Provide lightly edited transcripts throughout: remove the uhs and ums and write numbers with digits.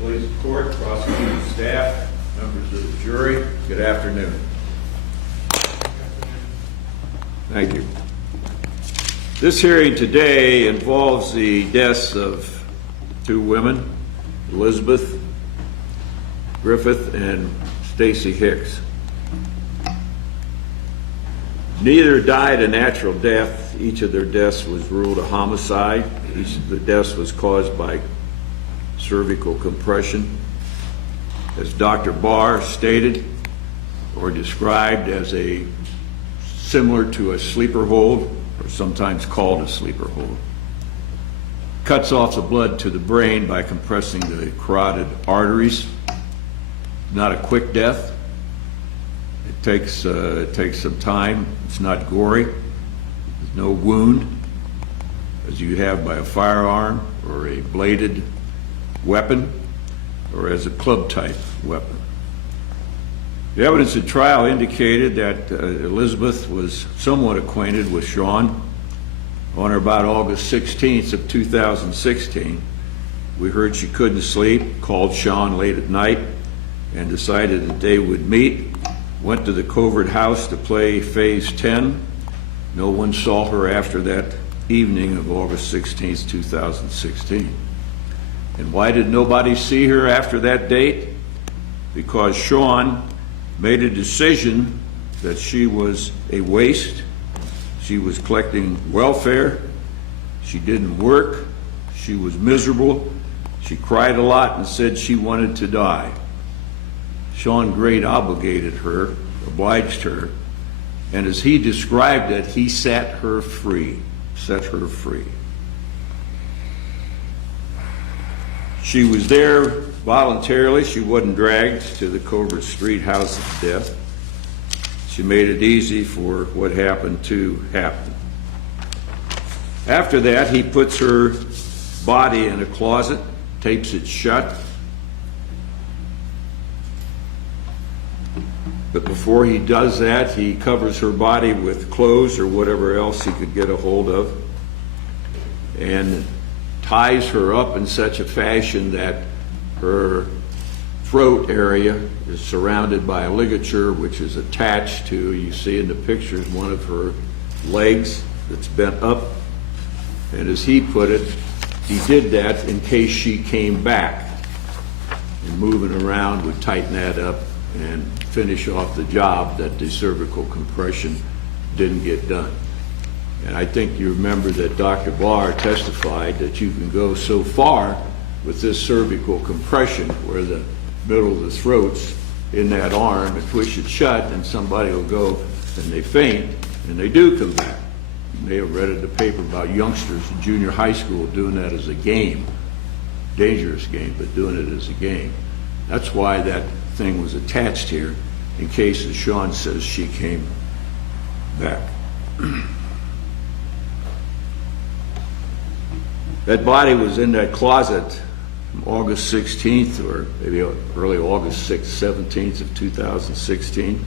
Police court, prosecuting staff, members of the jury, good afternoon. Thank you. This hearing today involves the deaths of two women, Elizabeth Griffith and Stacy Hicks. Neither died a natural death. Each of their deaths was ruled a homicide. Each of the deaths was caused by cervical compression, as Dr. Barr stated or described as a similar to a sleeper hold, or sometimes called a sleeper hold. Cuts off the blood to the brain by compressing the carotid arteries. Not a quick death. It takes some time. It's not gory. There's no wound, as you have by a firearm or a bladed weapon, or as a club-type weapon. The evidence at trial indicated that Elizabeth was somewhat acquainted with Shawn. On or about August 16th of 2016, we heard she couldn't sleep, called Shawn late at night, and decided that they would meet. Went to the covert house to play Phase 10. No one saw her after that evening of August 16th, 2016. And why did nobody see her after that date? Because Shawn made a decision that she was a waste. She was collecting welfare. She didn't work. She was miserable. She cried a lot and said she wanted to die. Shawn Grate obligated her, obliged her, and as he described it, he set her free. Set her free. She was there voluntarily. She wasn't dragged to the Covert Street house of death. She made it easy for what happened to happen. After that, he puts her body in a closet, tapes it shut. But before he does that, he covers her body with clothes or whatever else he could get a hold of, and ties her up in such a fashion that her throat area is surrounded by a ligature which is attached to, you see in the pictures, one of her legs that's bent up. And as he put it, he did that in case she came back, and moving around would tighten that up and finish off the job that the cervical compression didn't get done. And I think you remember that Dr. Barr testified that you can go so far with this cervical compression where the middle of the throat's in that arm and push it shut, and somebody will go and they faint and they do come back. You may have read in the paper about youngsters in junior high school doing that as a game. Dangerous game, but doing it as a game. That's why that thing was attached here, in case, as Shawn says, she came back. That body was in that closet from August 16th or maybe early August 6th, 17th of 2016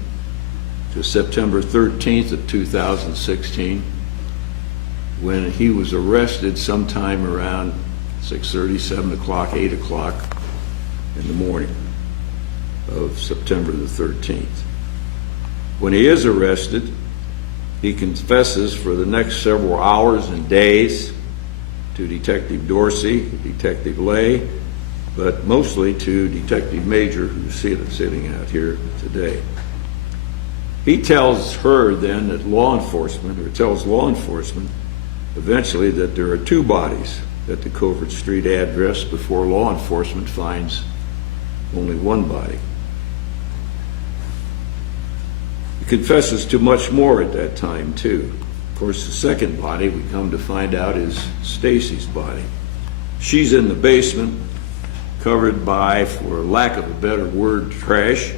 to September 13th of 2016, when he was arrested sometime around 6:30, 7 o'clock, 8 o'clock in the morning of September the 13th. When he is arrested, he confesses for the next several hours and days to Detective Dorsey, Detective Lay, but mostly to Detective Major, who's sitting out here today. He tells her then that tells law enforcement eventually that there are two bodies at the Covert Street address before law enforcement finds only one body. He confesses to much more at that time too. Of course, the second body we come to find out is Stacy's body. She's in the basement, covered by, for lack of a better word, trash.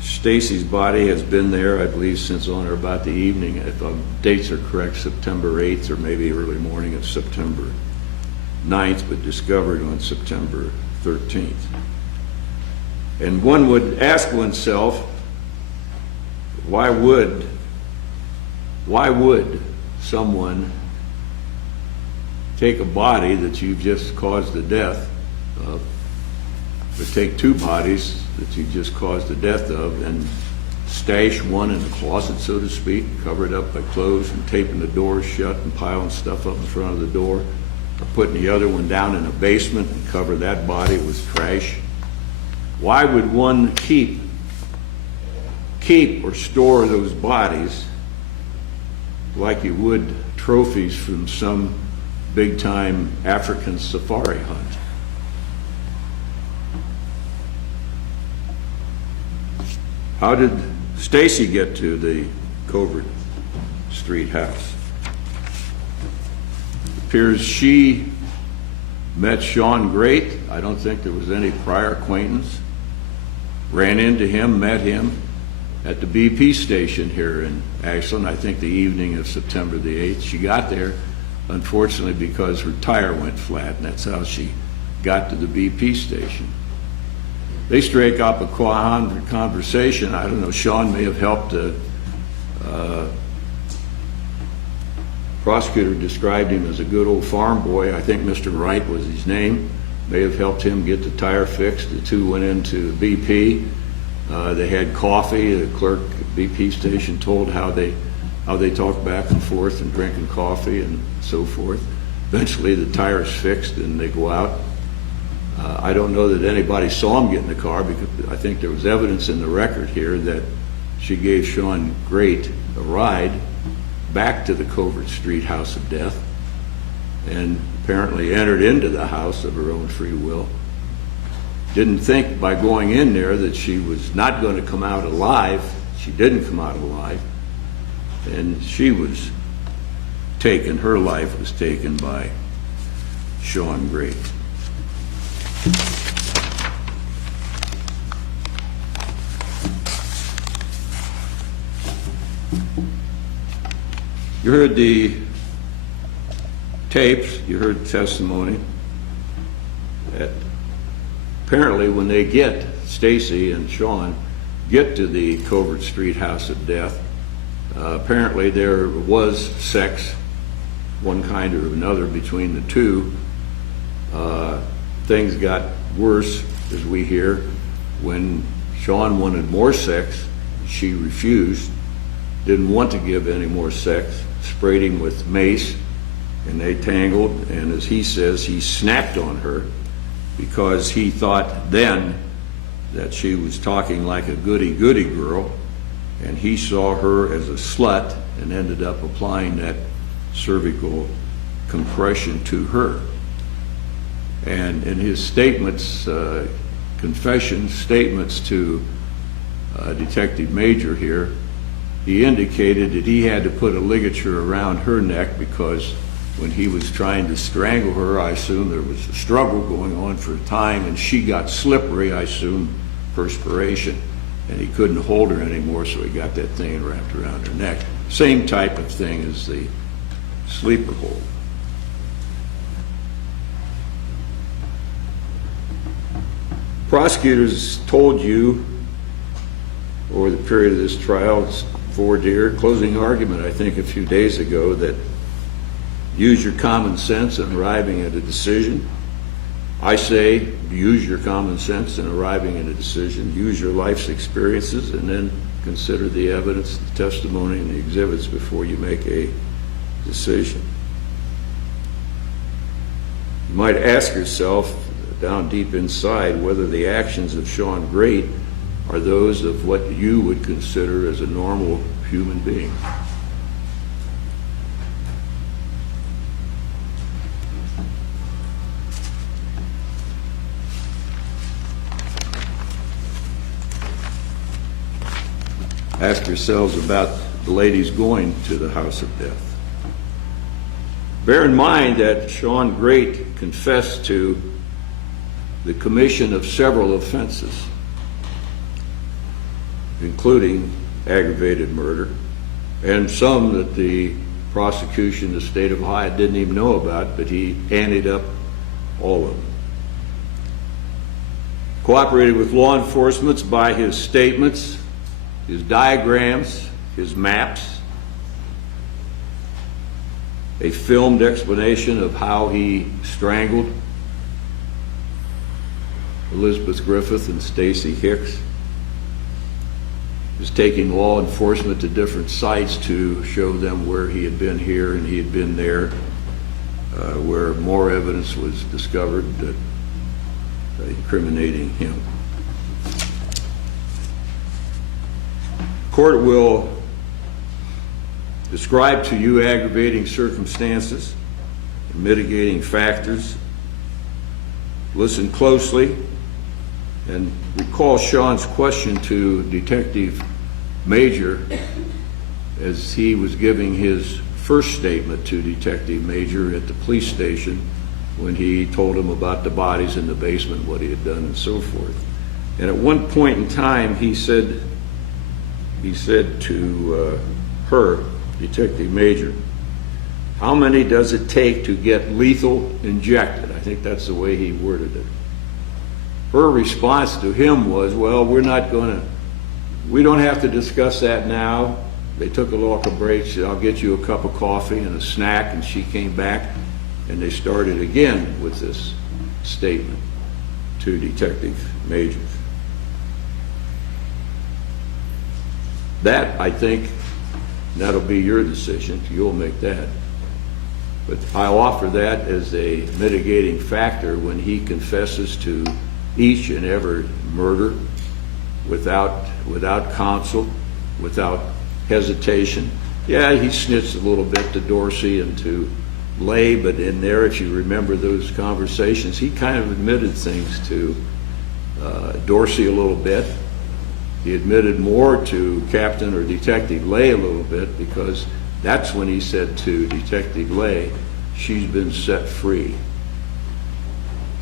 Stacy's body has been there, I believe, since on or about the evening, if the dates are correct, September 8th or maybe early morning of September 9th, but discovered on September 13th. And one would ask oneself, why would someone take a body that you've just caused the death of but take two bodies that he just caused the death of and stash one in the closet, so to speak, cover it up by clothes and taping the doors shut and piling stuff up in front of the door, or putting the other one down in a basement and cover that body with trash. Why would one keep or store those bodies like you would trophies from some big-time African safari hunt? How did Stacy get to the Covert Street house? It appears she met Shawn Grate. I don't think there was any prior acquaintance. Ran into him, met him at the BP station here in Ashland, I think the evening of September the 8th. She got there, unfortunately, because her tire went flat, and that's how she got to the BP station. They strike up a conversation. I don't know, Shawn may have helped. Prosecutor described him as a good old farm boy. I think Mr. Wright was his name. May have helped him get the tire fixed. The two went into BP. They had coffee. The clerk at BP station told how they talked back and forth and drinking coffee and so forth. Eventually the tire's fixed and they go out. I don't know that anybody saw him get in the car, because I think there was evidence in the record here that she gave Shawn Grate a ride back to the Covert Street house of death and apparently entered into the house of her own free will. Didn't think by going in there that she was not going to come out alive. She didn't come out alive, and she was taken, her life was taken by Shawn Grate. You heard the tapes, you heard the testimony. That apparently when they get, Stacy and Shawn get to the Covert Street house of death, apparently there was sex, one kind or another, between the two. Things got worse, as we hear. When Shawn wanted more sex, she refused, didn't want to give any more sex, sprayed him with mace, and they tangled, and as he says, he snapped on her because he thought then that she was talking like a goody-goody girl, and he saw her as a slut and ended up applying that cervical compression to her. And in his statements, confession statements to Detective Major here, he indicated that he had to put a ligature around her neck because when he was trying to strangle her, I assume there was a struggle going on for a time, and she got slippery, I assume perspiration, and he couldn't hold her anymore, so he got that thing wrapped around her neck. Same type of thing as the sleeper hold. Prosecutors told you over the period of this trial, voir dire, closing argument, I think a few days ago, that use your common sense in arriving at a decision. I say use your common sense in arriving at a decision, use your life's experiences, and then consider the evidence, the testimony, and the exhibits before you make a decision. You might ask yourself down deep inside whether the actions of Shawn Grate are those of what you would consider as a normal human being. Ask yourselves about the ladies going to the house of death. Bear in mind that Shawn Grate confessed to the commission of several offenses, including aggravated murder, and some that the prosecution, the state of Ohio, didn't even know about, but he anteed up all of them. Cooperated with law enforcement by his statements, his diagrams, his maps, a filmed explanation of how he strangled, Elizabeth Griffith and Stacy Hicks, is taking law enforcement to different sites to show them where he had been here and he had been there, where more evidence was discovered that incriminating him. Court will describe to you aggravating circumstances and mitigating factors. Listen closely and recall Shawn's question to Detective Major as he was giving his first statement to Detective Major at the police station when he told him about the bodies in the basement, what he had done and so forth. And at one point in time he said to her, Detective Major, "How many does it take to get lethal injected?" I think that's the way he worded it. Her response to him was, "Well, we don't have to discuss that now." They took a little break. She said, "I'll get you a cup of coffee and a snack," and she came back and they started again with this statement to Detective Major. That, I think, that'll be your decision. You'll make that. But I'll offer that as a mitigating factor when he confesses to each and every murder without counsel, without hesitation. Yeah, he snitched a little bit to Dorsey and to Lay, but in there, if you remember those conversations, he kind of admitted things to Dorsey a little bit. He admitted more to Captain or Detective Lay a little bit, because that's when he said to Detective Lay, "She's been set free.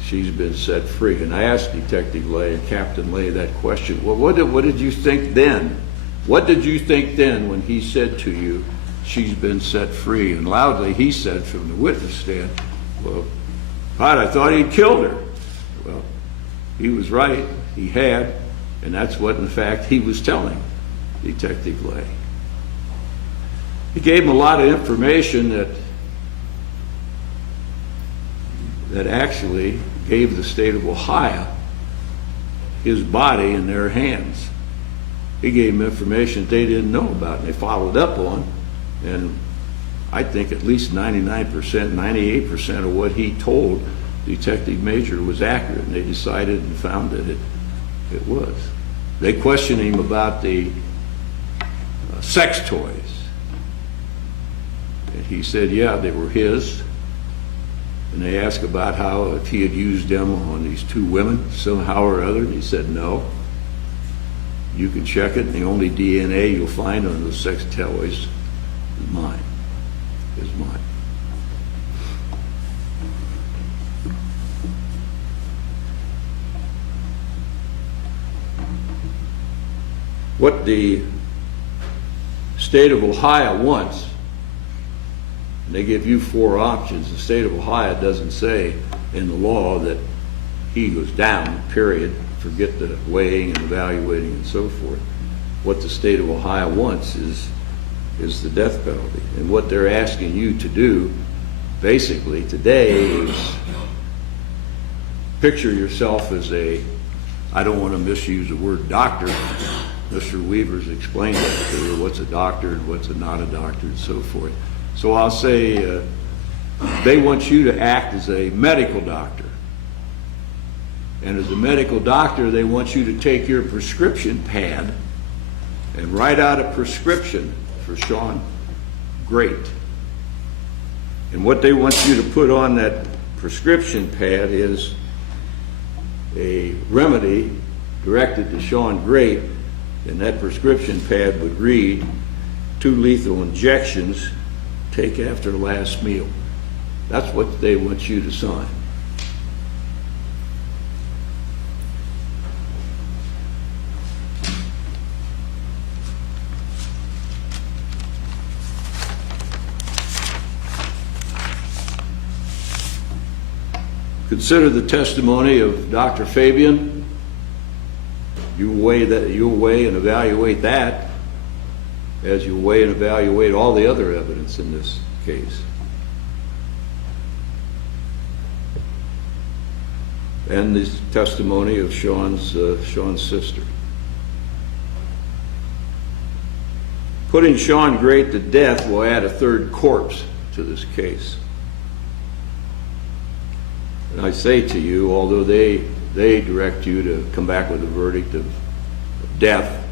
She's been set free." And I asked Detective Lay and Captain Lay that question. Well, what did you think then? What did you think then when he said to you, "She's been set free"? And loudly he said from the witness stand, "Well, God, I thought he'd killed her." Well, he was right. He had. And that's what, in fact, he was telling Detective Lay. He gave him a lot of information that actually gave the state of Ohio his body in their hands. He gave them information they didn't know about, and they followed up on. And I think at least 99%, 98% of what he told Detective Major was accurate, and they decided and found that it was. They questioned him about the sex toys. And he said, yeah, they were his. And they asked about how, if he had used them on these two women somehow or other. And he said, no. You can check it, and the only DNA you'll find on those sex toys is mine. What the state of Ohio wants, and they give you 4 options. The state of Ohio doesn't say in the law that he goes down, period. Forget the weighing and evaluating and so forth. What the state of Ohio wants is the death penalty. And what they're asking you to do basically today is picture yourself as I don't want to misuse the word doctor. Mr. Weaver's explained that to you, what's a doctor and what's not a doctor and so forth. So I'll say they want you to act as a medical doctor. And as a medical doctor, they want you to take your prescription pad and write out a prescription for Shawn Grate. And what they want you to put on that prescription pad is a remedy directed to Shawn Grate, and that prescription pad would read, 2 lethal injections, take after last meal. That's what they want you to sign. Consider the testimony of Dr. Fabian. You'll weigh and evaluate that as you weigh and evaluate all the other evidence in this case. and the testimony of Shawn's sister. Putting Shawn Grate to death will add a third corpse to this case. And I say to you, although they direct you to come back with a verdict of death,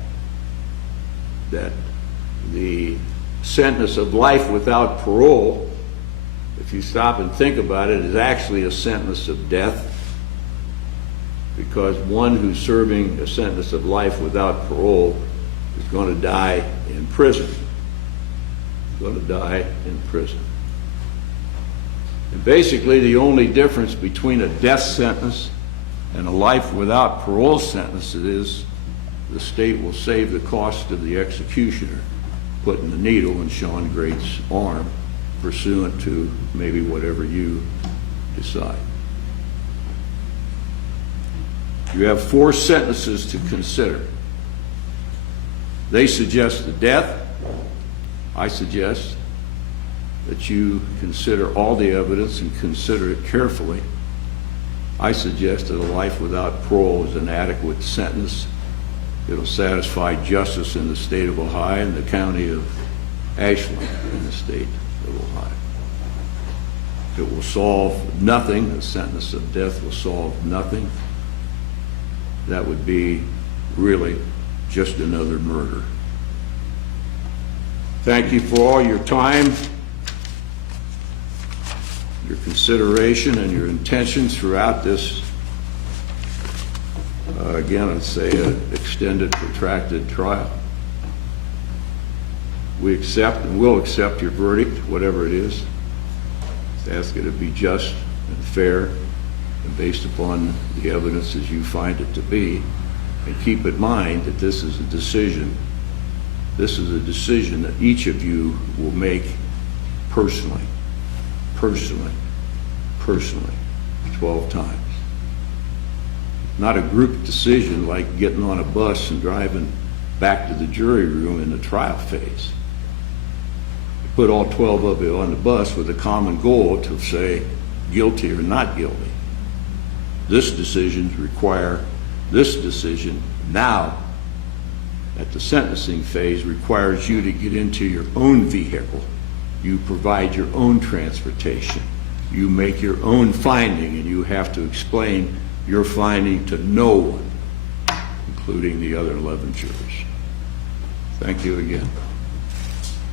that the sentence of life without parole, if you stop and think about it, is actually a sentence of death, because one who's serving a sentence of life without parole is going to die in prison. Going to die in prison. And basically, the only difference between a death sentence and a life without parole sentence is the state will save the cost of the executioner putting the needle in Shawn Grate's arm, pursuant to maybe whatever you decide. You have 4 sentences to consider. They suggest the death. I suggest that you consider all the evidence and consider it carefully. I suggest that a life without parole is an adequate sentence. It'll satisfy justice in the state of Ohio and the county of Ashland in the state of Ohio. It will solve nothing. A sentence of death will solve nothing. That would be really just another murder. Thank you for all your time, your consideration, and your intentions throughout this, again, I'd say, an extended, protracted trial. We accept and will accept your verdict, whatever it is. Just ask it to be just and fair and based upon the evidence as you find it to be. And keep in mind that this is a decision. This is a decision that each of you will make personally, 12 times. Not a group decision like getting on a bus and driving back to the jury room in the trial phase. You put all 12 of you on the bus with a common goal to say guilty or not guilty. This decision now at the sentencing phase requires you to get into your own vehicle. You provide your own transportation. You make your own finding, and you have to explain your finding to no one, including the other 11 jurors. Thank you again.